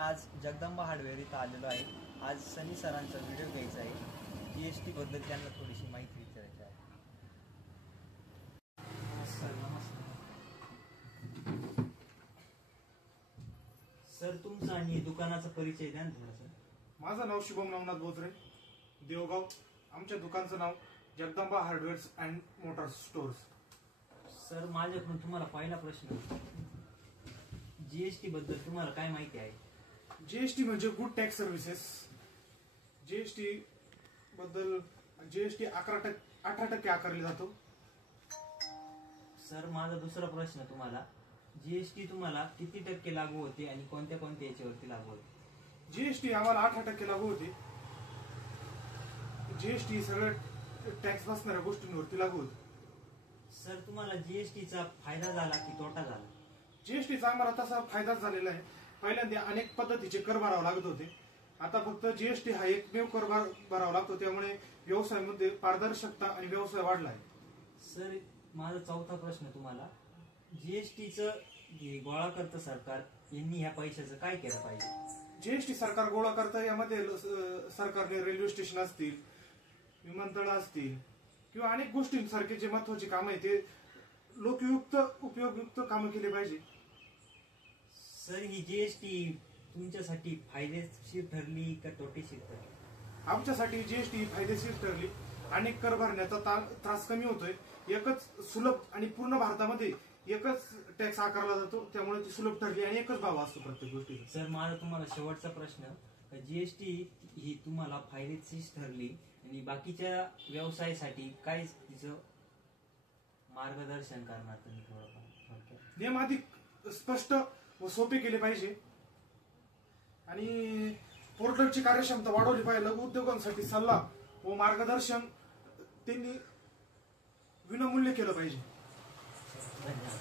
आज जगदंबा हार्डवेअर इथं आलेलो आहे। आज सनी सरांचा व्हिडिओ घ्यायचा आहे। जीएसटी बद्दल त्यांना थोडीशी माहिती विचारायची आहे। सर तुमचा आणि दुकानाचा परिचय द्या ना थोडासा। माझं नाव शुभम नवनाथ बोत्रे, देवगाव। आमच्या दुकानचं नाव Jagdamba hardwares and motors stores. Sir माझ्याकडून तुम्हाला पहिला प्रश्न, जीएसटी बद्दल तुम्हाला काय माहिती आहे? जीएसटी म्हणजे गुड टॅक्स सर्व्हिसेस। जीएसटी बद्दल जीएसटी 18% आकारले जातो। सर माझा दुसरा प्रश्न तुम्हाला, जीएसटी तुम्हाला किती टक्के लागू होते आणि कोणत्या कोणत्या याच्यावरती लागू होते? जीएसटी आम्हाला 18% लागू होते। जीएसटी सगळ्या टॅक्स बसणाऱ्या गोष्टींवरती लागू होते। सर तुम्हाला जीएसटीचा फायदा झाला की तोटा झाला? जीएसटीचा आम्हाला तसा फायदाच झालेला आहे। पहिल्यांदा अनेक पद्धतीचे कर भरावे लागत होते, आता फक्त जीएसटी हा एकमेव कर भरावा लागतो, त्यामुळे व्यवसायामध्ये पारदर्शकता आणि व्यवसाय वाढला आहे। सर माझा चौथा प्रश्न तुम्हाला, जीएसटीचं गोळा करतं सरकार, यांनी ह्या पैशाचं काय केलं पाहिजे? जीएसटी सरकार गोळा करतं, यामध्ये सरकारने रेल्वे स्टेशन असतील, विमानतळ असतील किंवा अनेक गोष्टींसारखे जे महत्वाचे काम आहे ते लोकयुक्त उपयोगयुक्त कामं केले पाहिजे। सर ही जीएसटी तुमच्यासाठी फायदेशीर ठरली का तोटेशीर ठरली? आमच्यासाठी जीएसटी फायदेशीर ठरली। अनेक कर भरण्याचा त्रास कमी होतोय। एकच सुलभ आणि पूर्ण भारतामध्ये एकच टॅक्स आकारला जातो, त्यामुळे ती सुलभ ठरली आणि एकच भाव असतो प्रत्येक गोष्टीचा। सर माझा तुम्हाला शेवटचा प्रश्न, जीएसटी ही तुम्हाला फायदेशीर ठरली आणि बाकीच्या व्यवसायासाठी काय तिचं मार्गदर्शन करणार तुम्ही? थोडंफार नियम अधिक स्पष्ट व सोपे केले पाहिजे आणि पोर्टलची कार्यक्षमता वाढवली पाहिजे। लघु उद्योगांसाठी सल्ला व मार्गदर्शन त्यांनी विनामूल्य केलं पाहिजे। धन्यवाद।